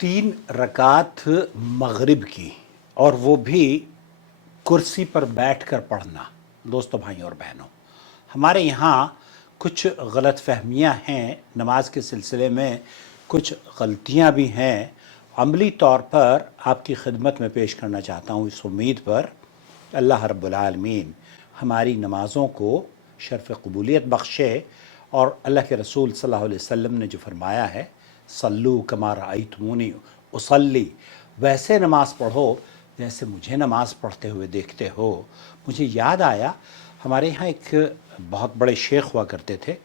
3 रकात मगरिब की, और वो भी कुर्सी पर बैठकर पढ़ना। दोस्तों, भाइयों और बहनों, हमारे यहाँ कुछ गलत फहमियाँ हैं, नमाज के सिलसिले में कुछ गलतियाँ भी हैं। अमली तौर पर आपकी खिदमत में पेश करना चाहता हूँ इस उम्मीद पर अल्लाह रब्बुल आलमीन हमारी नमाज़ों को शर्फ़ कबूलियत बख्शे, और अल्लाह के रसूल सल्लल्लाहु अलैहि वसल्लम ने जो फरमाया है, सल्लू कमा रअयतमूनी उसल्ली, वैसे नमाज़ पढ़ो जैसे मुझे नमाज़ पढ़ते हुए देखते हो। मुझे याद आया, हमारे यहाँ एक बहुत बड़े शेख हुआ करते थे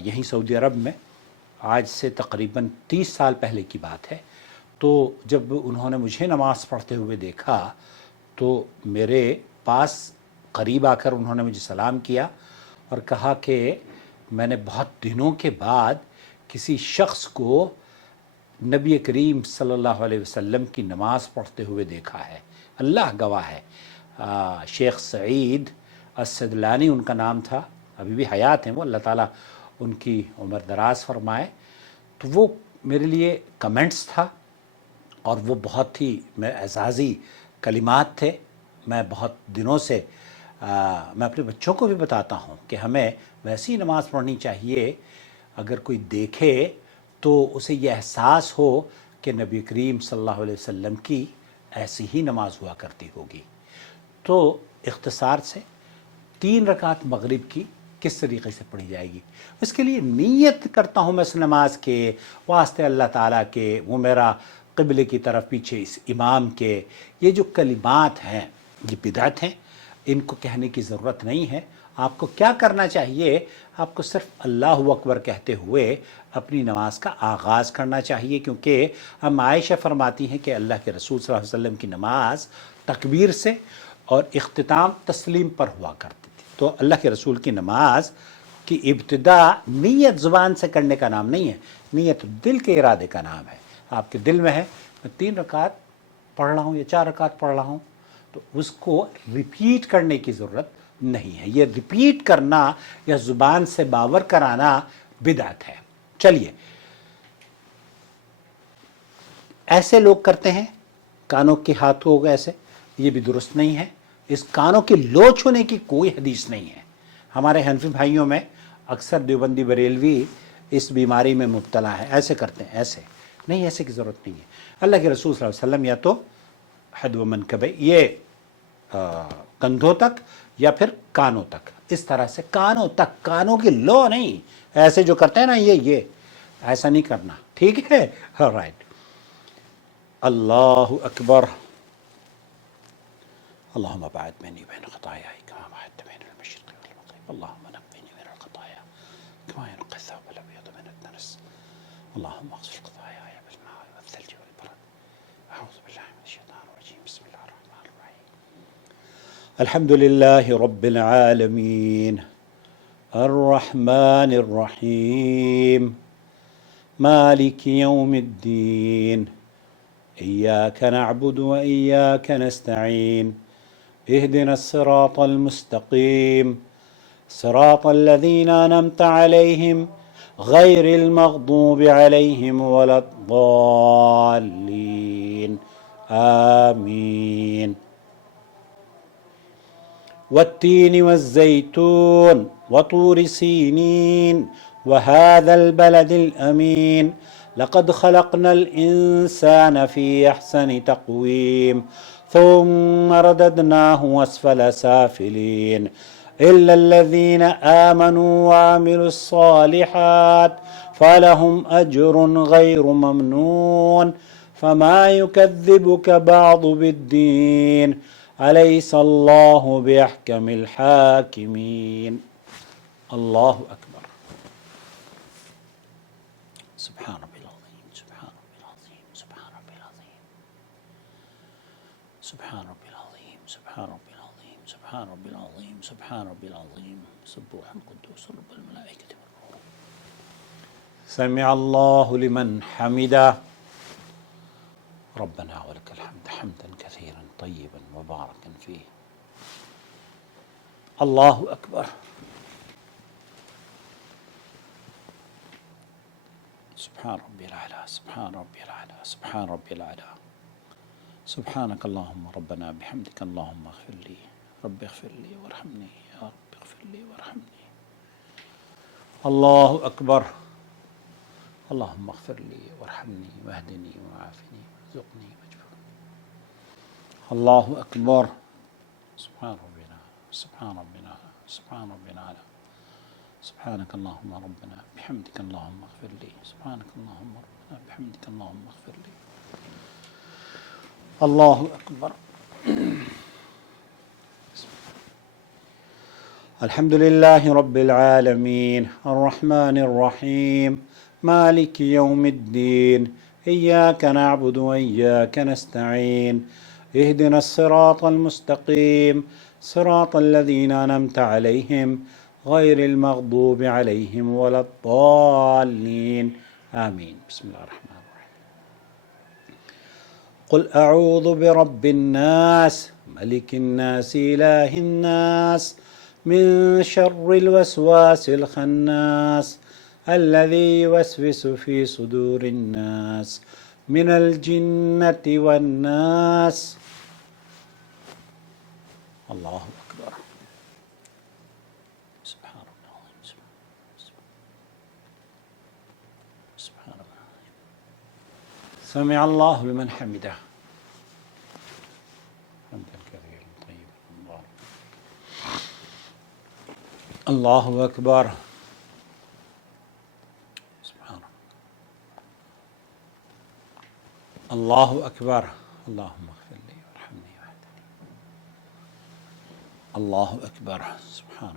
यहीं सऊदी अरब में, आज से तकरीबन 30 साल पहले की बात है। तो जब उन्होंने मुझे नमाज़ पढ़ते हुए देखा तो मेरे पास करीब आकर उन्होंने मुझे सलाम किया और कहा कि मैंने बहुत दिनों के बाद किसी शख्स को नबी करीम सल्लल्लाहु अलैहि वसल्लम की नमाज़ पढ़ते हुए देखा है। अल्लाह गवाह है, शेख सईद अस्सदलानी उनका नाम था, अभी भी हयात हैं वो, अल्लाह ताला उनकी उम्र दराज फरमाए। तो वो मेरे लिए कमेंट्स था और वो बहुत ही एजाज़ी कलिमात थे। मैं बहुत दिनों से मैं अपने बच्चों को भी बताता हूँ कि हमें वैसी नमाज़ पढ़नी चाहिए, अगर कोई देखे तो उसे यह एहसास हो कि नबी करीम सल्लल्लाहु अलैहि वसल्लम की ऐसी ही नमाज हुआ करती होगी। तो इख्तिसार से 3 रकात मगरिब की किस तरीके से पढ़ी जाएगी, इसके लिए नीयत करता हूँ मैं इस नमाज के वास्ते अल्लाह ताला के, वो मेरा क़िबले की तरफ पीछे इस इमाम के। ये जो कलिमात हैं ये बिदअत हैं, इनको कहने की ज़रूरत नहीं है। आपको क्या करना चाहिए, आपको सिर्फ अल्लाहु अकबर कहते हुए अपनी नमाज का आगाज़ करना चाहिए, क्योंकि हम आयशा फरमाती हैं कि अल्लाह के रसूल सल्लल्लाहु अलैहि वसल्लम की नमाज तकबीर से और इख्तिताम तस्लीम पर हुआ करती थी। तो अल्लाह के रसूल की नमाज की इब्तिदा नीयत ज़ुबान से करने का नाम नहीं है, नीयत दिल के इरादे का नाम है। आपके दिल में है मैं 3 रकात पढ़ रहा हूँ या 4 रकात पढ़ रहा हूँ, तो उसको रिपीट करने की ज़रूरत नहीं है। ये रिपीट करना या ज़ुबान से बावर कराना बिदअत है। चलिए, ऐसे लोग करते हैं कानों के हाथों को ऐसे, ये भी दुरुस्त नहीं है। इस कानों की लोच होने की कोई हदीस नहीं है। हमारे हनफी भाइयों में अक्सर देवबंदी बरेलवी इस बीमारी में मुब्तला है, ऐसे करते हैं, ऐसे नहीं, ऐसे की ज़रूरत नहीं है। अल्लाह के रसूल सल्लल्लाहु अलैहि वसल्लम या तो हद व मनकबे, ये कंधों तक या फिर कानों तक, इस तरह से कानों तक, कानों की लो नहीं, ऐसे जो करते हैं ना ये ऐसा नहीं करना, ठीक है? राइट। अल्लाहु अकबर। अल्लाहुम्मा बाअिद बैनी व बैन खतायाई कमा बअदत बैन अल-मशरिक़ि वल-मग़रिब। अल्लाहुम्मा नक़्क़िनी मिन अल-खताया कमा युनक़्क़ा अथ-थौब अल-अबयज़ मिन अद-दनस। अल्लाहुम्मा अग़सिल खतायाय बिल-मा'i वल-थल्ज वल-बरद। अऊज़ु बिल्लाहि मिनश शैतानिर रजीम। बिस्मिल्लाहिर रहमानिर रहीम। अल्हम्दुलिल्लाहि रब्बिल आलमीन अर्रहमानिर रहीम मालिकि यौमिद्दीन इय्याक नअबुदु व इय्याक नस्तईन इहदिना अस्सिरातल मुस्तक़ीम सिरातल लज़ीना अनअमता अलैहिम गैरिल मग़दूबि अलैहिम वलद्दाल्लीन आमीन। वत्तीनि वज़्ज़ैतून वतूरि सीनीन वहाज़ल बलदिल अमीन लक़द खलक़नल इंसान फ़ी अहसनि तक़वीम थुम्मा रददनाहु अस्फ़ल साफ़िलीन इल्लल्लज़ीन आमनू वअमिलुस्सालिहात फ़लहुम अज्रुन गैरु ममनून फ़मा युकज़्ज़िबुक बअदु बिद्दीन अलैहिस्सलाहु बिअहकमिल हाकिमीन। अल्लाहु अकबर। सुब्हान रब्बिल अज़ीम, सुब्हान रब्बिल अज़ीम, सुब्हान रब्बिल अज़ीम, सुब्हान रब्बिल अज़ीम, सुब्हान रब्बिल अज़ीम, सुब्हान रब्बिल अज़ीम, सुब्हान रब्बिल अज़ीम, सुब्बुहुल कुद्दूस रब्बुल मलाइकति वर्रूह। समिअ अल्लाहु लिमन हमिदा। रब्बना वलकल हम्द हम्दन कसीरन तय्यिबन मुबारकन फ़ीह। अल्लाहु अकबर। سبحان ربي الأعلى، سبحان ربي الأعلى، سبحان ربي الأعلى. سبحانك اللهم ربنا بحمدك اللهم اغفر لي، رب اغفر لي وارحمني، يا رب اغفر لي وارحمني. الله أكبر. اللهم اغفر لي وارحمني واهدني وعافني وارزقني واجبرني. الله أكبر. سبحان ربنا، سبحان ربنا، سبحان ربنا الأعلى. سبحانك اللهم ربنا بحمدك اللهم اغفر لي، سبحانك اللهم ربنا بحمدك اللهم اغفر لي. الله أكبر. الحمد لله رب العالمين الرحمن الرحيم مالك يوم الدين إياك نعبد وإياك نستعين اهدنا الصراط المستقيم صراط الذين أنعمت عليهم غير المغضوب عليهم ولا الضالين آمين. بسم الله الرحمن الرحيم. قل أعوذ برب الناس ملك الناس إله الناس من شر الوسواس الخناس الذي يوسوس في صدور الناس من الجنة والناس. الله أكبر. سبحان الله العظيم. سبحان الله. سمع الله لمن حمده. حمدا كثيرا طيبا مباركا. الله أكبر. سبحان الله. الله أكبر. اللهم اغفر لي وارحمني واهدني. الله أكبر. سبحان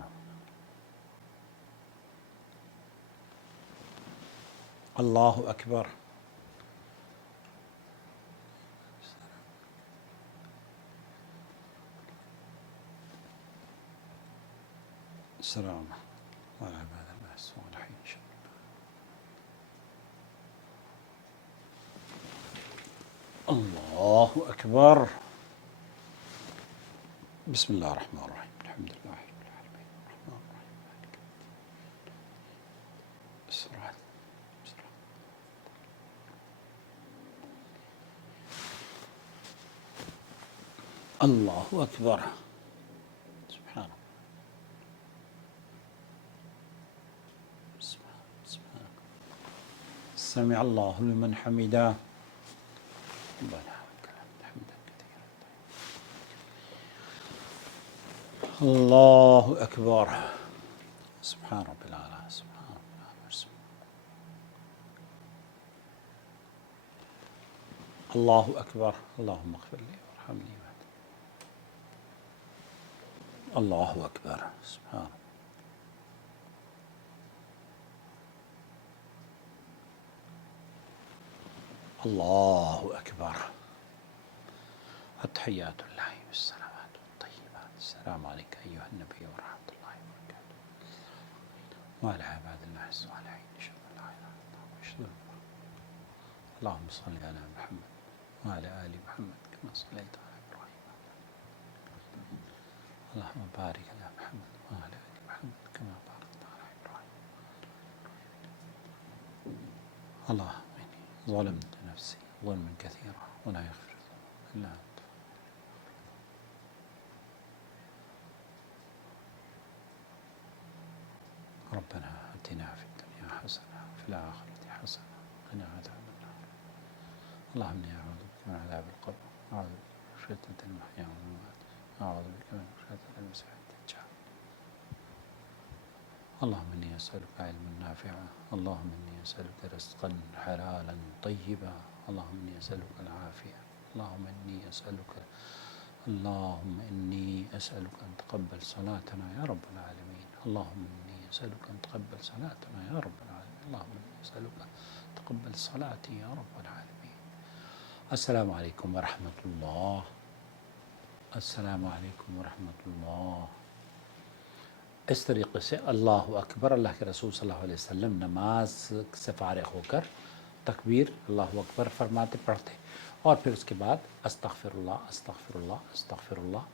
الله أكبر. السلام على عباد الله الصالحين إن شاء الله. الله أكبر. بسم الله الرحمن الرحيم الحمد لله رب العالمين الرحمن الرحيم مالك الصراط. الله أكبر. سبحان سبحان. سمع الله لمن حمده. ربنا ولك الحمد حمدا كثيرا. الله أكبر. سبحان رب الأعلى. سبحان رب الأعلى. الله أكبر. اللهم اغفر لي وارحمني. الله أكبر. سبحان الله أكبر. التحيات لله والسلامات والطيبات. السلام عليك أيها النبي ورحمة الله وبركاته وعلى عباد الله الصالحين أشهد أن لا إله إلا الله وأشهد أن اللهم صل على محمد وعلى آل محمد كما صليت على إبراهيم. اللهم بارك على محمد وعلى آل محمد كما باركت على إبراهيم. اللهم إني ظلمت نفسي ظلما كثيرا ولا يغفر الذنوب إلا أنت. ربنا آتنا في الدنيا حسنة وفي الآخرة حسنة وقنا عذاب النار. اللهم إني أعوذ بك من عذاب القبر وأعوذ بك من فتنة المحيا والممات وأعوذ بك من فتنة المسيح الدجال. اللهم إني أسألك علما نافعا. اللهم إني أسألك رزقا حلالا طيبا. اللهم إني أسألك العافية. اللهم إني أسألك أن تقبل صلاتنا يا رب العالمين. اللهم إني أسألك أن تقبل صلاتنا يا رب العالمين. اللهم إني أسألك أن تقبل صلاتي يا رب العالمين. السلام عليكم ورحمة الله. السلام عليكم ورحمة الله. इस तरीक़े से अल्लाह अकबर, अल्लाह के रसूल सल्लल्लाहु अलैहि वसल्लम नमाज से फ़ारिग़ होकर तकबीर अल्लाह अकबर फरमाते पढ़ते और फिर उसके बाद अस्तग़फ़िरुल्लाह अस्तग़फ़िरुल्लाह अस्तग़फ़िरुल्लाह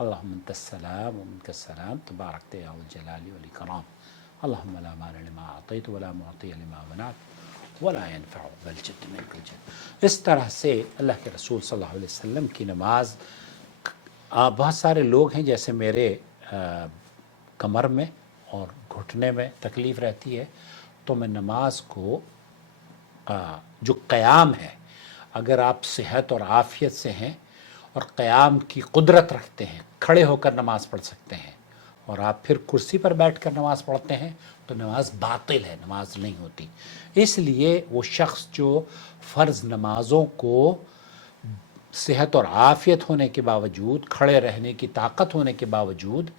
अल्लाहुम्मा अंतस्सलाम व मिनकस्सलाम तबारकत या ज़ुल जलाली वल इकराम अल्लाहुम्मा ला मानिअ लिमा अतैत व ला मुअतिय लिमा मनअत ولا ينفع بالجد منك الجد۔ اس طرح سے اللہ کے رسول صلی اللہ علیہ وسلم کی نماز، بہت سارے لوگ ہیں جیسے میرے کمر میں اور گھٹنے میں تکلیف رہتی ہے، تو میں نماز کو جو قیام ہے، اگر آپ صحت اور عافیت سے ہیں اور قیام کی قدرت رکھتے ہیں، کھڑے ہو کر نماز پڑھ سکتے ہیں، اور آپ پھر کرسی پر بیٹھ کر نماز پڑھتے ہیں تو نماز باطل ہے، نماز نہیں ہوتی۔ اس لیے وہ شخص جو فرض نمازوں کو صحت اور عافیت ہونے کے باوجود، کھڑے رہنے کی طاقت ہونے کے باوجود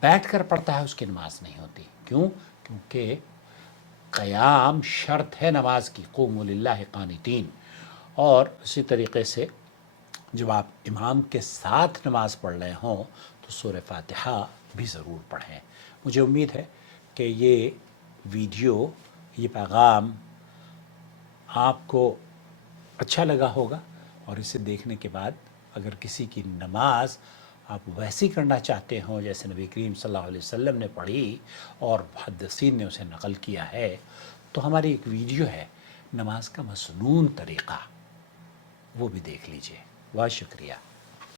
بیٹھ کر پڑھتا ہے، اس کی نماز نہیں ہوتی۔ کیوں؟ کیونکہ قیام شرط ہے نماز کی، قوموا للہ قانتین۔ اور اسی طریقے سے جب آپ امام کے ساتھ نماز پڑھ رہے ہوں تو سورہ فاتحہ بھی ضرور پڑھیں۔ مجھے امید ہے کہ یہ ویڈیو، یہ پیغام آپ کو اچھا لگا ہوگا، اور اسے دیکھنے کے بعد اگر کسی کی نماز آپ ویسی کرنا چاہتے ہوں جیسے نبی کریم صلی اللہ علیہ وسلم نے پڑھی اور محدثین نے اسے نقل کیا ہے، تو ہماری ایک ویڈیو ہے نماز کا مسنون طریقہ، وہ بھی دیکھ لیجئے۔ بہت شکریہ۔